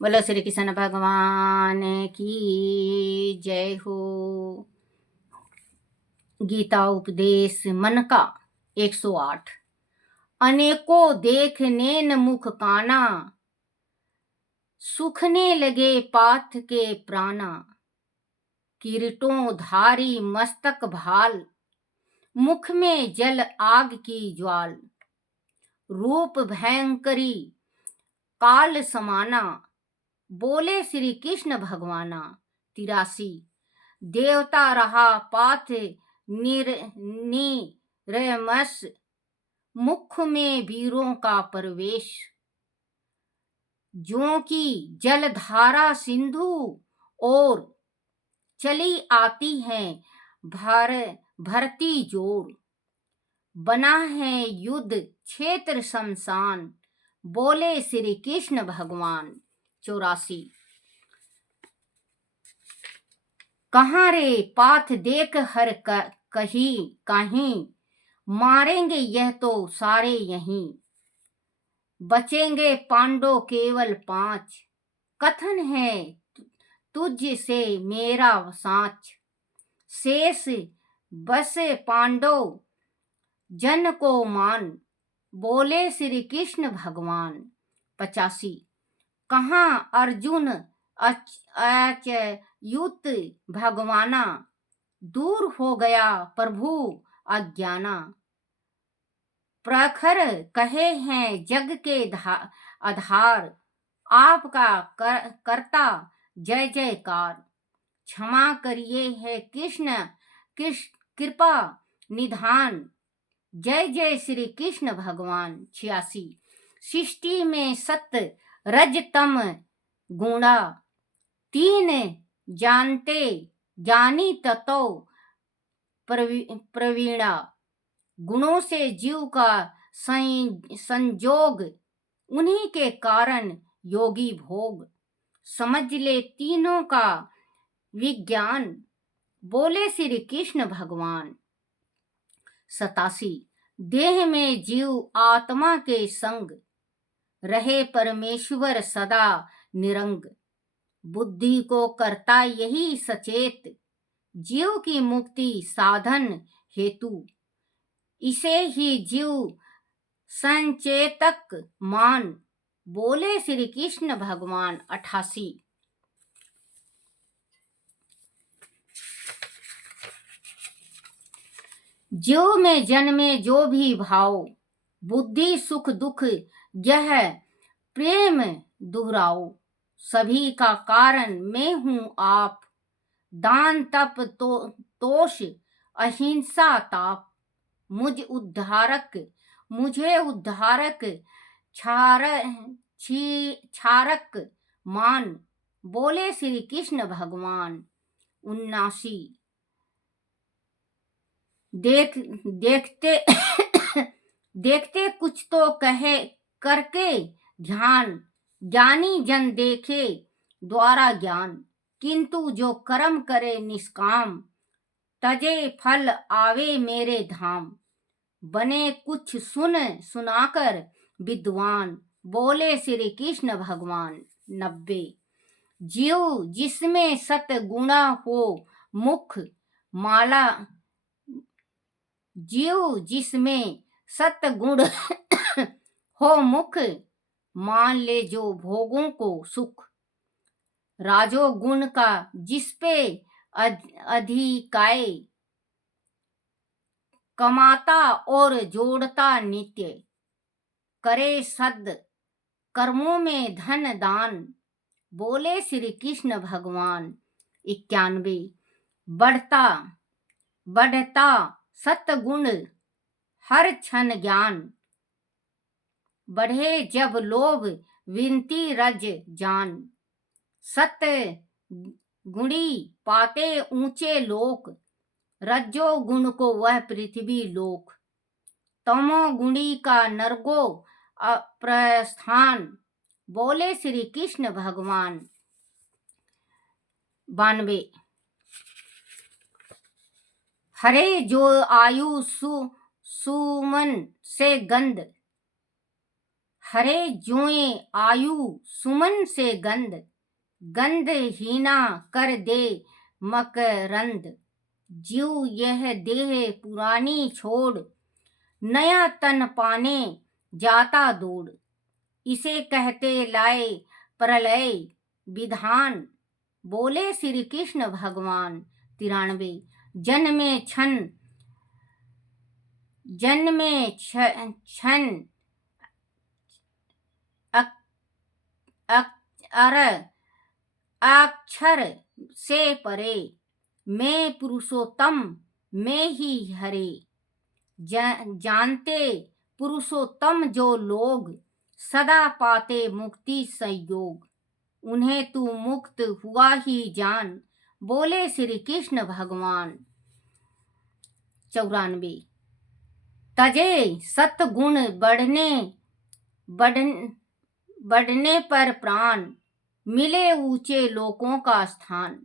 बोलो श्री कृष्ण भगवान की जय हो। गीता उपदेश मन का 108। अनेको देखने न मुख काना, सुखने लगे पाथ के प्राणा। किरीटों धारी मस्तक भाल, मुख में जल आग की ज्वाल। रूप भयंकरी काल समाना, बोले श्री कृष्ण भगवाना। 83। देवता रहा पाथ निरमस, मुख में वीरों का प्रवेश। ज्यों की जलधारा सिंधु और चली आती है भरती जोर। बना है युद्ध क्षेत्र शमशान, बोले श्री कृष्ण भगवान। 84। कहाँ रे पाथ देख हर कहीं, मारेंगे यह तो सारे यहीं। बचेंगे पांडव केवल 5, कथन है तुझ से मेरा साच। शेष बस पांडव जन को मान, बोले श्री कृष्ण भगवान। 85। कहाँ अर्जुन अच्युत भगवाना, दूर हो गया प्रभु अज्ञाना। प्रखर कहे हैं जग के आधार, आपका करता जय जयकार। क्षमा करिए है कृष्ण कृपा निधान, जय जय श्री कृष्ण भगवान। 86। सृष्टि में सत्य रज तम गुणा, 3 जानते ज्ञानी ततो प्रवीणा। गुणों से जीव का संजोग, उन्हीं के कारण योगी भोग। समझ ले तीनों का विज्ञान, बोले श्री कृष्ण भगवान। 87। देह में जीव आत्मा के संग, रहे परमेश्वर सदा निरंग। बुद्धि को करता यही सचेत, जीव की मुक्ति साधन हेतु। इसे ही जीव संचेतक मान, बोले श्री कृष्ण भगवान। 88। जीव में जन्मे जो भी भाव, बुद्धि सुख दुख यह प्रेम दुहराओ। सभी का कारण मैं हूँ आप, दान तप तोष अहिंसा ताप। मुझे उद्धारक क्षारक मान, बोले श्री कृष्ण भगवान। 79। देखते देखते कुछ तो कहे करके ध्यान, ज्ञानी जन देखे द्वारा ज्ञान। किंतु जो कर्म करे निष्काम, तजे फल आवे मेरे धाम। बने कुछ सुनाकर विद्वान, बोले श्री कृष्ण भगवान। 90। जीव जिसमें सतगुणा हो मुख माला, जीव जिसमें सतगुण हो मुख, मान ले जो भोगों को सुख। राजोगुण का जिस पे अधिकाय, कमाता और जोड़ता नित्य। करे सद कर्मों में धन दान, बोले श्री कृष्ण भगवान। 91। बढ़ता सतगुण हर क्षण ज्ञान, बढ़े जब लोभ विनती रज जान। सत्य गुणी पाते ऊंचे लोक, रज्जो गुण को वह पृथ्वी लोक। तमो गुणी का नरगो प्रस्थान, बोले श्री कृष्ण भगवान। 92। हरे जो आयु सुमन से गंध, हरे जोए आयु सुमन से गंध, गंध हीना कर दे मकरंद। जीव यह देह पुरानी छोड़, नया तन पाने जाता दौड़। इसे कहते लाए प्रलय विधान, बोले श्री कृष्ण भगवान। 93 जन्मे क्षण अक्षर से परे, मैं पुरुषोत्तम मैं ही हरे। जानते पुरुषोत्तम जो लोग, सदा पाते मुक्ति संयोग। उन्हें तू मुक्त हुआ ही जान, बोले श्री कृष्ण भगवान। 94 तजे सतगुण बढ़ने पर प्राण, मिले ऊंचे लोकों का स्थान।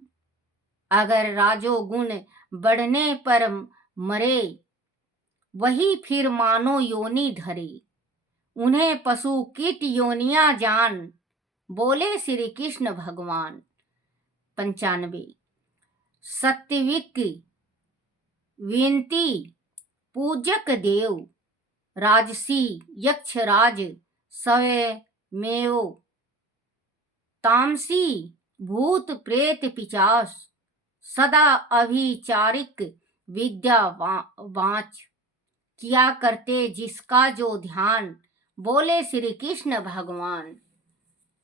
अगर राजोगुण बढ़ने पर मरे, वही फिर मानो योनि धरे। उन्हें पशु कीट योनियां जान, बोले श्री कृष्ण भगवान। 95 सात्विक विनती पूजक देव, राजसी यक्षराज स्वयमेव। तामसी भूत प्रेत पिशाच, सदा अभिचारिक विद्या वाच। किया करते जिसका जो ध्यान, बोले श्री कृष्ण भगवान।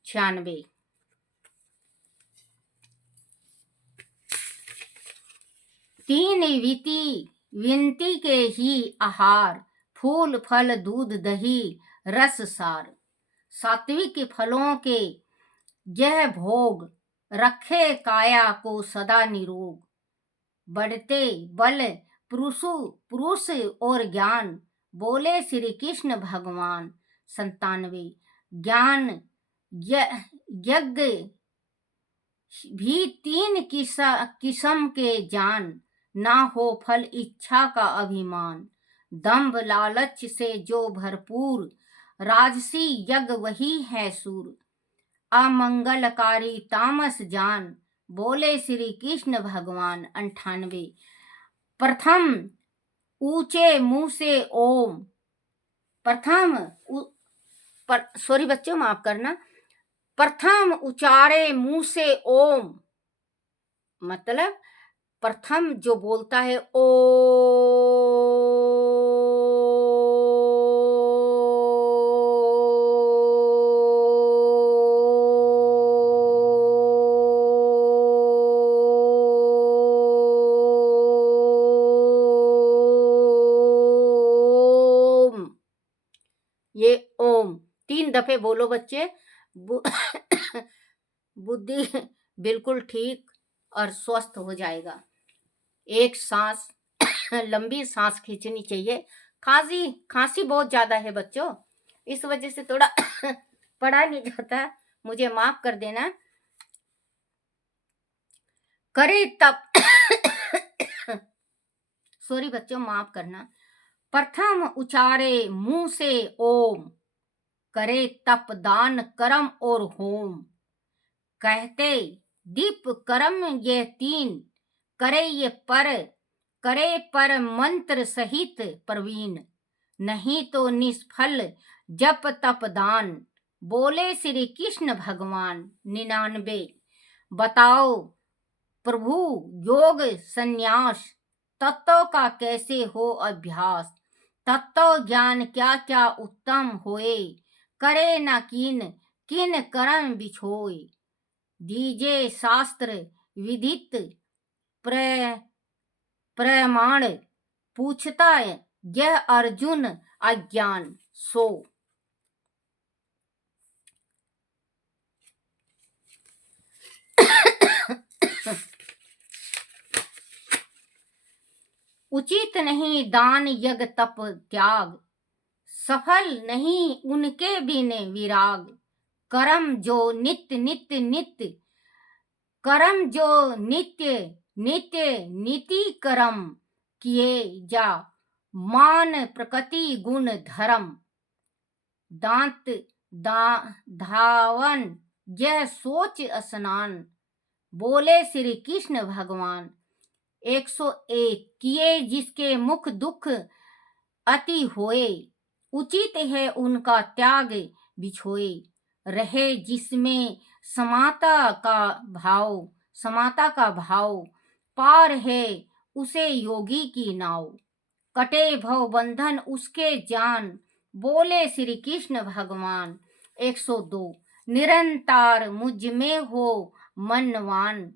96 तीन विनती के ही आहार, फूल फल दूध दही रस सार। सात्विक फलों के यह भोग, रखे काया को सदा निरोग। बढ़ते बल पुरुष और ज्ञान, बोले श्री कृष्ण भगवान। 97 ज्ञान यज्ञ भी तीन किस्म के जान, ना हो फल इच्छा का अभिमान। दंभ लालच से जो भरपूर, राजसी यज्ञ वही है सूर। अमंगलकारी तामस जान, बोले श्री कृष्ण भगवान। 98 प्रथम ऊंचे मुंह से ओम, सॉरी बच्चों माफ करना, प्रथम उचारे मुंह से ओम, मतलब प्रथम जो बोलता है ये ओम 3 दफे बोलो बच्चे। बुद्धि बिल्कुल ठीक और स्वस्थ हो जाएगा। एक सांस लंबी सांस खींचनी चाहिए। खांसी बहुत ज्यादा है बच्चों, इस वजह से थोड़ा पढ़ा नहीं जाता, मुझे माफ कर देना। करे तब सॉरी बच्चों माफ करना। प्रथम उचारे मुंह से ओम, करे तप दान कर्म और होम। कहते दीप कर्म ये 3, करे पर मंत्र सहित प्रवीण। नहीं तो निष्फल जप तप दान, बोले श्री कृष्ण भगवान। 99 बताओ प्रभु योग संन्यास, तत्व का कैसे हो अभ्यास। तत्व ज्ञान क्या क्या उत्तम होए, करे न किन कर्म बिछोए। दीजे शास्त्र विदित प्रमाण, पूछता यह अर्जुन अज्ञान सो। उचित नहीं दान यज्ञ तप त्याग, सफल नहीं उनके बिन विराग। कर्म जो नित्य नीति कर्म किए जा, मान प्रकृति गुण धर्म। दांत धावन यह सोच स्नान, बोले श्री कृष्ण भगवान। 101 किए जिसके मुख दुख अति होए, उचित है उनका त्याग बिछोए। रहे जिसमें समाता का भाव, पार है उसे योगी की नाव। कटे भव बंधन उसके जान, बोले श्री कृष्ण भगवान। 102 निरंतर मुझ में हो मनवान,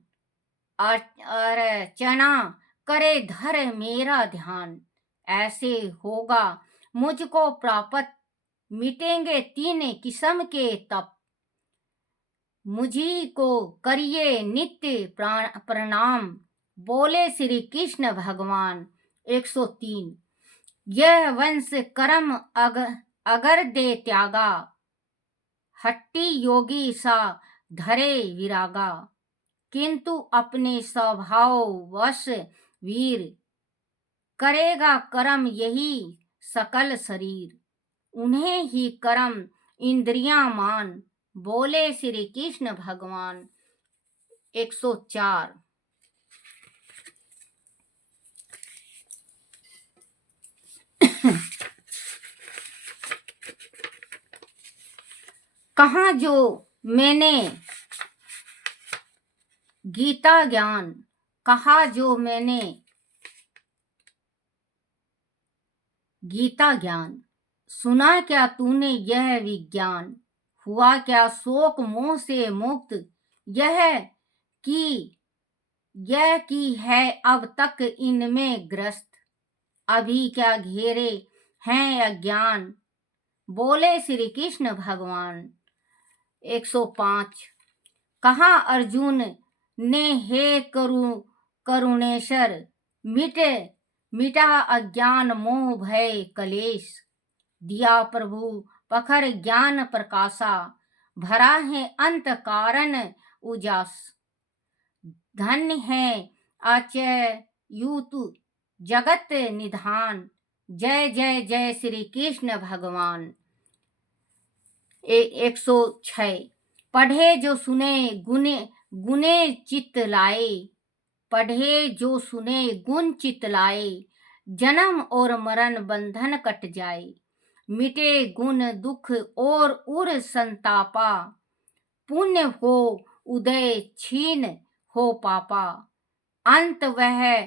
अर्चना करे धर मेरा ध्यान। ऐसे होगा मुझको प्राप्त, मिटेंगे 3 किस्म के तप। मुझी को करिए नित्य प्रणाम, बोले श्री कृष्ण भगवान। 103 यह वंश कर्म अगर दे त्यागा, हट्टी योगी सा धरे विरागा। किंतु अपने स्वभाव वश वीर, करेगा कर्म यही सकल शरीर। उन्हें ही कर्म इंद्रियां मान, बोले श्री कृष्ण भगवान। 104 कहाँ जो मैंने गीता ज्ञान, कहा जो मैंने गीता ज्ञान। सुना क्या तूने यह विज्ञान, हुआ क्या शोक मोह से मुक्त। यह की है अब तक इनमें ग्रस्त, अभी क्या घेरे हैं अज्ञान, बोले श्री कृष्ण भगवान। 105 कहा अर्जुन ने हे करुणेश्वर, मिटा अज्ञान मोह भय कलेश। दिया प्रभु पखर ज्ञान प्रकाशा, भरा है अंत कारण उजास। धन्य है अच्युत जगत निधान, जय जय जय श्री कृष्ण भगवान। 106 पढ़े जो सुने गुने चित लाए, पढ़े जो सुने गुण चित लाए। जन्म और मरण बंधन कट जाए, मिटे गुण दुख और उर संतापा। पुण्य हो उदय छीन हो पापा, अंत वह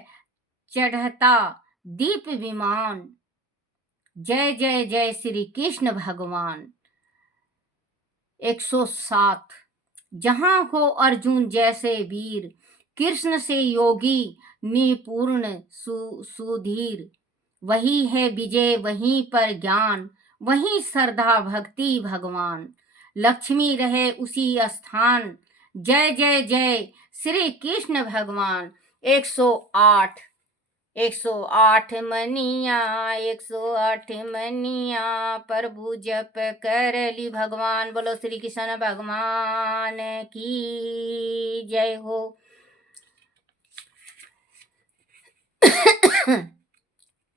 चढ़ता दीप विमान। जय जय जय श्री कृष्ण भगवान। 107 जहाँ हो अर्जुन जैसे वीर, कृष्ण से योगी निपूर्ण सुधीर। वही है विजय वहीं पर ज्ञान, वहीं श्रद्धा भक्ति भगवान। लक्ष्मी रहे उसी स्थान, जय जय जय श्री कृष्ण भगवान। 108 108 मनिया 108 मनिया, प्रभु जप कर ली भगवान। बोलो श्री कृष्ण भगवान की जय हो।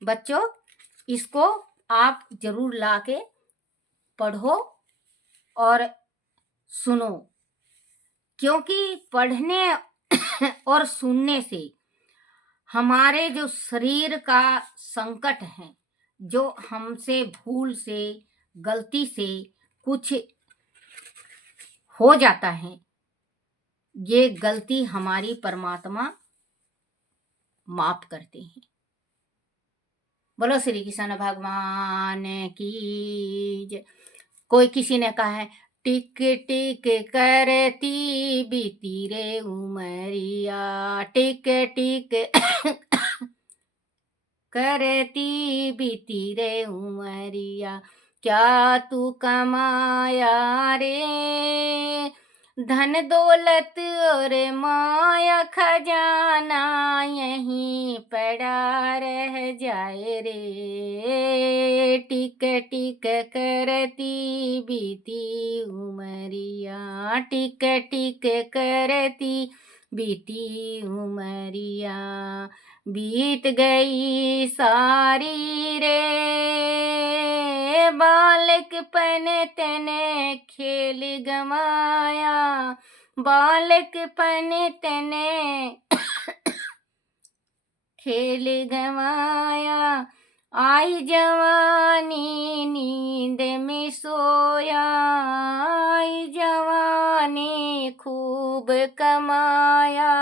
बच्चों इसको आप जरूर लाके पढ़ो और सुनो, क्योंकि पढ़ने और सुनने से हमारे जो शरीर का संकट है, जो हमसे भूल से गलती से कुछ हो जाता है, ये गलती हमारी परमात्मा माफ करते हैं। बोलो श्री कृष्ण भगवान की जय। कोई किसी ने कहा है टिक टिक करती बीती रे उमरिया, टिक टिक करती बीती रे उमरिया। क्या तू कमाया रे धन दौलत और माया, खजाना यहीं पड़ा रह जाए रे। टिक टिक करती बीती उमरिया, टिक टिक करती बीती उमरिया। बीत गई सारी रे, बालकपन तने खेल गमाया, बालकपन तने खेल गवाया। आई जवानी नींद में सोया, आई जवानी खूब कमाया,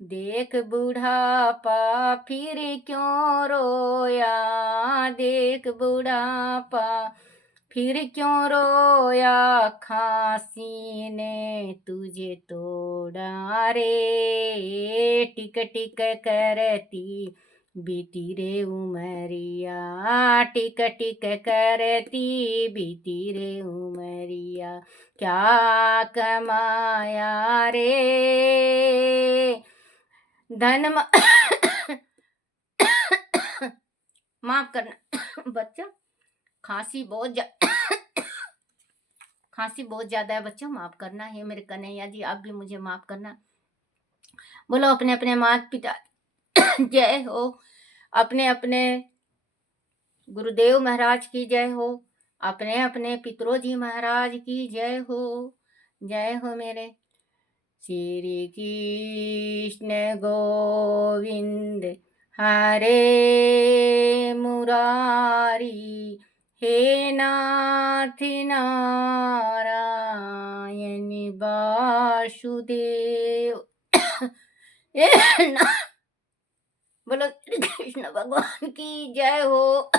देख बुढ़ापा फिर क्यों रोया, देख बुढ़ापा फिर क्यों रोया, खांसी ने तुझे तोड़ा रे, टिक टिक करती बीती रे उमरिया, टिक टिक करती बीती रे उमरिया, क्या कमाया रे धन माफ करना बच्चा, खांसी बहुत खांसी बहुत ज्यादा है बच्चों, माफ करना है मेरे कन्हैया जी, आप भी मुझे माफ करना। बोलो अपने अपने माता पिता जय हो, अपने अपने गुरुदेव महाराज की जय हो, अपने अपने पितरोजी महाराज की जय हो, जय हो मेरे। श्री कृष्ण गोविंद हरे मुरारी, हे नाथ नारायण वासुदेव बोलो श्री कृष्ण भगवान की जय हो।